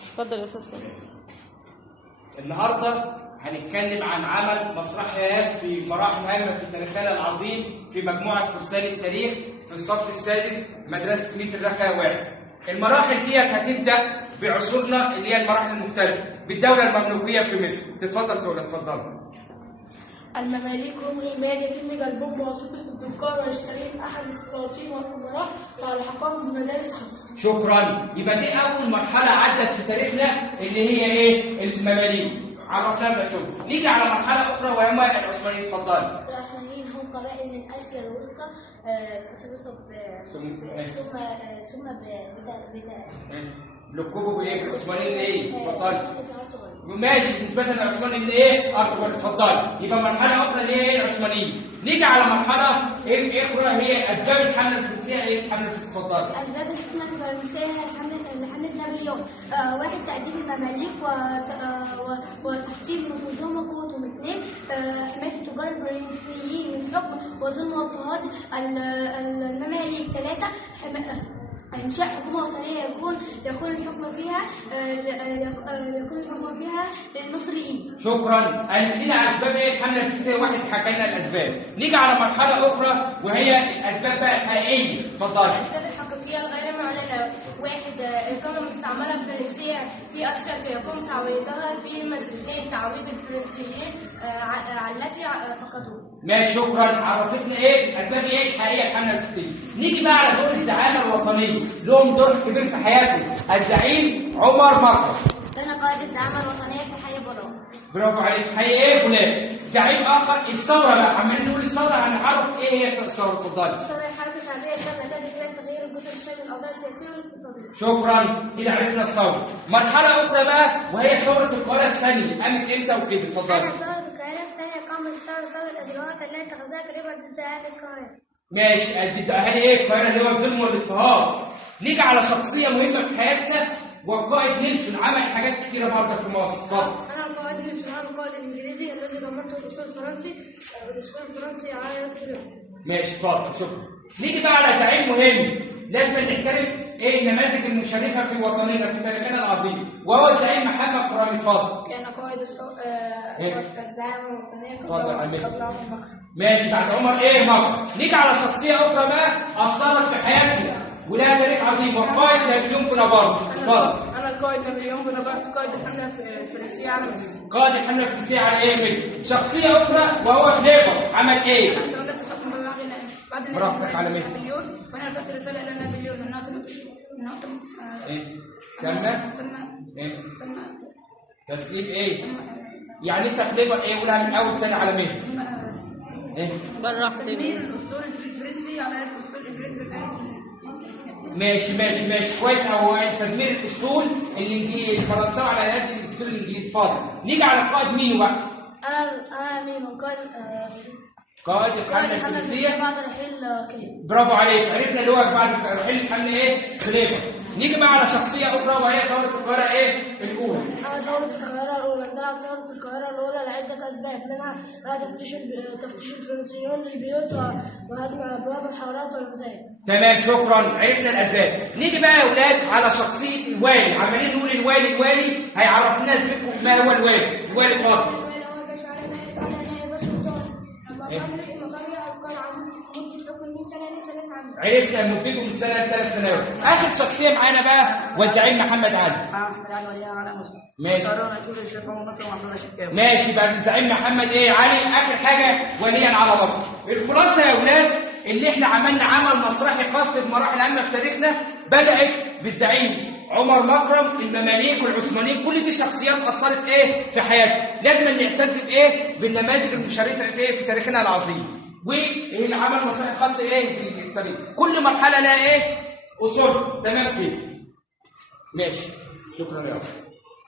اتفضل يا استاذ. النهارده هنتكلم عن عمل مسرحيات في مراحل هامه في تاريخنا العظيم في مجموعه فرسان التاريخ في الصف السادس مدرسه ميت الرخاوي. المراحل ديت هتبدا بعصورنا اللي هي المراحل المختلفه بالدوله المملوكيه في مصر. تتفضل تقول. اتفضل. المماليك هم عماد يتم قلبهم وسلطة الدكار ويشتريهم أحد السلاطين والأمراء وألحقهم بمدارس خاصة. شكرا. يبقى دي أول مرحلة عدت في تاريخنا اللي هي إيه؟ المماليك. عرفناها بنفسهم. نيجي على مرحلة أخرى وهم العثمانيين. اتفضل. العثمانيين هم قبائل من آسيا الوسطى ثم لقبوا بايه؟ العثمانيين ايه؟ اتفضل. ماشي. نسبة للعثمانيين ايه؟ ارطغرل. اتفضل. يبقى مرحلة أخرى اللي هي العثمانيين. نيجي على مرحلة ايه أخرى هي أسباب الحملة الفرنسية. ايه الحملة الفرنسية؟ اتفضل. أسباب الحملة الفرنسية هي حملة نابليون. واحد تأديب المماليك وتحكيم نفوذهم وقوتهم. اثنين حماية التجار الفرنسيين من الحكم وظلم واضطهاد المماليك. ثلاثة إنشاء حكومة وطنية يكون الحكم فيها للمصريين. شكرا. هنبتدي على أسباب إيه الحملة الفرنسية. واحد حكى لنا الأسباب. نيجي على مرحلة أخرى وهي الأسباب بقى الحقيقية. اتفضل. الأسباب الحقيقية الغير معلنة. واحد إقامة المستعمرة الفرنسية في الشرق يقوم تعويضها في مصر. اثنين تعويض الفرنسيين التي فقدوه. ماشي. شكرا. عرفتنا ايه الاسباب ايه الحقيقيه الحمله الفرنسيه. نيجي بقى على دور الزعامه الوطنيه. لهم دور كبير في حياتنا. الزعيم عمر مكرم كان قائد الزعامة الوطنية في حي بولاق. برافو عليك. حي ايه؟ بولاق. زعيم اخر الثوره. بقى عمالين نقول الثوره هنعرف ايه هي الثوره. اتفضلي. الثورة الحركة الشعبية كانت تهدف إلى تغيير الجزء الشامل للأوضاع السياسية والاقتصادية. شكرا. كده عرفنا الثوره. مرحله اخرى بقى وهي ثوره القاهره الثانيه. قامت امتى وكده؟ اتفضلي. ثورة القاهرة الثانية قامت ثورة الإجراءات التي اتخذها قريبا ضد أهل القاهرة. ماشي. ضد اهالي ايه القاهره اللي هو الظلم والاضطهاد. نيجي على شخصيه مهمه في حياتنا والقائد نيلسون. عمل حاجات كتيره برضه في مصر. اتفضل. أنا القائد نيلسون. أنا القائد الإنجليزي الذي دمرته الأسطول الفرنسي على يد اليوم. ماشي. اتفضل. شكرا. نيجي بقى على زعيم مهم لازم نحترم ايه النماذج المشرفه في وطننا في تاريخنا العظيم وهو الزعيم محمد كرامي. اتفضل. كان قائد الزعامة الوطنية قبل عمر مكرم. ماشي. بعد عمر ايه مكرم. نيجي على شخصيه اخرى بقى اثرت في حياتنا ولها تاريخ عظيم والقائد نابليون بونابرت. اتفضل. أنا القائد نابليون بونابرت قائد الحملة الفرنسية على مصر. قائد الحمله الفرنسيه على ايه مصر. شخصيه اخرى وهو كليبر. عمل ايه؟ براحتك على مين؟ نابليون. وأنا أرسلت رسالة إلى نابليون أنها ايه؟ تم تسليم ايه؟ يعني انت كليبر ايه؟ قولها من اول تاني على مين؟ ايه؟ براحتك. تدمير الأسطول الفرنسي على يد الأسطول الإنجليزي بالآن. ماشي كويس. هو تدمير الاسطول الفرنساوي على يد الاسطول الانجليزي. اتفضل. نيجي على القائد مينو بقى. أنا مينو قائد الحمله الفرنسيه بعد رحيل كليبر. برافو عليك. عرفنا اللي هو بعد رحيل الحمله ايه؟ كليبر. نيجي بقى على شخصيه اخرى وهي ثوره القاهره ايه؟ الاولى. ثورة القاهرة الأولى. اندلعت ثورة القاهرة الأولى لعدة أسباب منها تفتيش الفرنسيون للبيوت وهدم أبواب الحارات والمساجد. تمام. شكرا. عرفنا الاسباب. نيجي بقى يا اولاد على شخصيه الوالي. عمالين نقول الوالي هيعرفنا اسبابكم ما هو الوالي. الوالي. اتفضل. عرفنا مدته من سنه ل3 سنوات. اخر شخصيه معانا بقى والزعيم محمد علي. محمد علي ولي على مصر. ماشي. ماشي. ماشي. بقى الزعيم محمد ايه علي اخر حاجه وليا على مصر. الخلاصه يا اولاد اللي احنا عملنا عمل مسرحي خاص بمراحل هامه في تاريخنا بدات بالزعيم عمر مكرم. المماليك والعثمانيين كل دي شخصيات اثرت ايه في حياتنا. لازم نعتز بايه بالنماذج المشرفه في في تاريخنا العظيم. والعمل مسرحي خاص ايه بالتاريخ. كل مرحله لها ايه اصول. تمام كده. ماشي. شكرا يا رب.